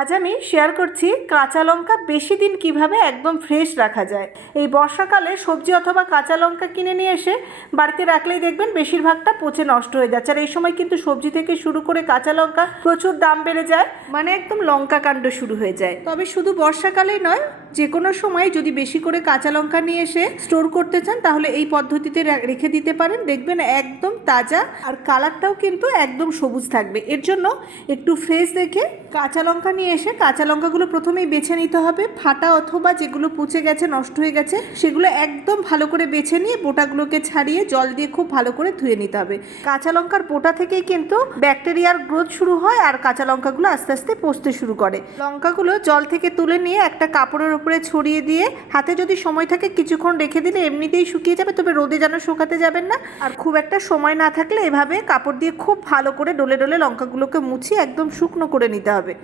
আজ আমি শেয়ার করছি কাঁচা লঙ্কা বেশি দিন কীভাবে একদম ফ্রেশ রাখা যায়। এই বর্ষাকালে সবজি অথবা কাঁচা লঙ্কা কিনে নিয়ে এসে বাড়িতে রাখলেই দেখবেন বেশিরভাগটা পচে নষ্ট হয়ে যাচ্ছে। আর এই সময় কিন্তু সবজি থেকে শুরু করে কাঁচা লঙ্কা প্রচুর দাম বেড়ে যায় মানে একদম লঙ্কা কাণ্ড শুরু হয়ে যায়। তবে শুধু বর্ষাকালেই নয় যে কোনো সময় যদি বেশি করে কাঁচা লঙ্কা নিয়ে এসে স্টোর করতে চান, তাহলে এই পদ্ধতিতে রেখে দিতে পারেন। দেখবেন একদম তাজা আর কালারটাও কিন্তু একদম সবুজ থাকবে। এর জন্য একটু ফ্রেশ দেখে কাঁচা লঙ্কা নিয়ে এসে কাঁচা লঙ্কাগুলো প্রথমেই বেছে নিতে হবে। ফাটা অথবা যেগুলো পচে গেছে, নষ্ট হয়ে গেছে, সেগুলো একদম ভালো করে বেছে নিয়ে বোটাগুলোকে ছাড়িয়ে জল দিয়ে খুব ভালো করে ধুয়ে নিতে হবে। কাঁচা লঙ্কার বোটা থেকেই কিন্তু ব্যাকটেরিয়ার গ্রোথ শুরু হয় আর কাঁচা লঙ্কাগুলো আস্তে আস্তে পচতে শুরু করে। লঙ্কাগুলো জল থেকে তুলে নিয়ে একটা কাপড়ের উপরে ছড়িয়ে দিয়ে হাতে যদি সময় থাকে কিছুক্ষণ রেখে দিলে এমনিতেই শুকিয়ে যাবে, তবে রোদে যেন শুকাতে যাবেন না। আর খুব একটা সময় না থাকলে এভাবে কাপড় দিয়ে খুব ভালো করে ডলে ডলে লঙ্কাগুলোকে মুছিয়ে একদম শুকনো করে নিতে হবে।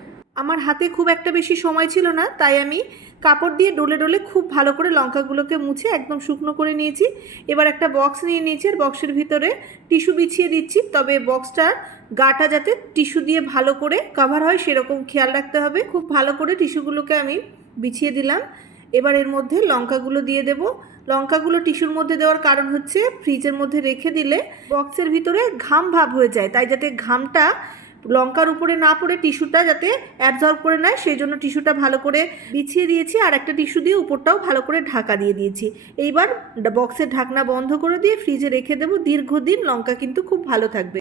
আমার হাতে খুব একটা বেশি সময় ছিল না, তাই আমি কাপড় দিয়ে ডলে ডলে খুব ভালো করে লঙ্কাগুলোকে মুছে একদম শুকনো করে নিয়েছি। এবার একটা বক্স নিয়ে নিয়েছি আর বক্সের ভিতরে টিস্যু বিছিয়ে দিচ্ছি। তবে বক্সটার গাটা যাতে টিস্যু দিয়ে ভালো করে কভার হয় সেরকম খেয়াল রাখতে হবে। খুব ভালো করে টিস্যুগুলোকে আমি বিছিয়ে দিলাম। এবার এর মধ্যে লঙ্কাগুলো দিয়ে দেব। লঙ্কাগুলো টিস্যুর মধ্যে দেওয়ার কারণ হচ্ছে, ফ্রিজের মধ্যে রেখে দিলে বক্সের ভিতরে ঘাম ভাব হয়ে যায়। তাই যাতে ঘামটা লঙ্কার উপরে না পড়ে টিস্যুটা যাতে অ্যাবজর্ব করে নেয় সেই জন্য টিস্যুটা ভালো করে বিছিয়ে দিয়েছি আর একটা টিস্যু দিয়ে উপরটাও ভালো করে ঢাকা দিয়ে দিয়েছি। এইবার বক্সের ঢাকনা বন্ধ করে দিয়ে ফ্রিজে রেখে দেবো। দীর্ঘদিন লঙ্কা কিন্তু খুব ভালো থাকবে।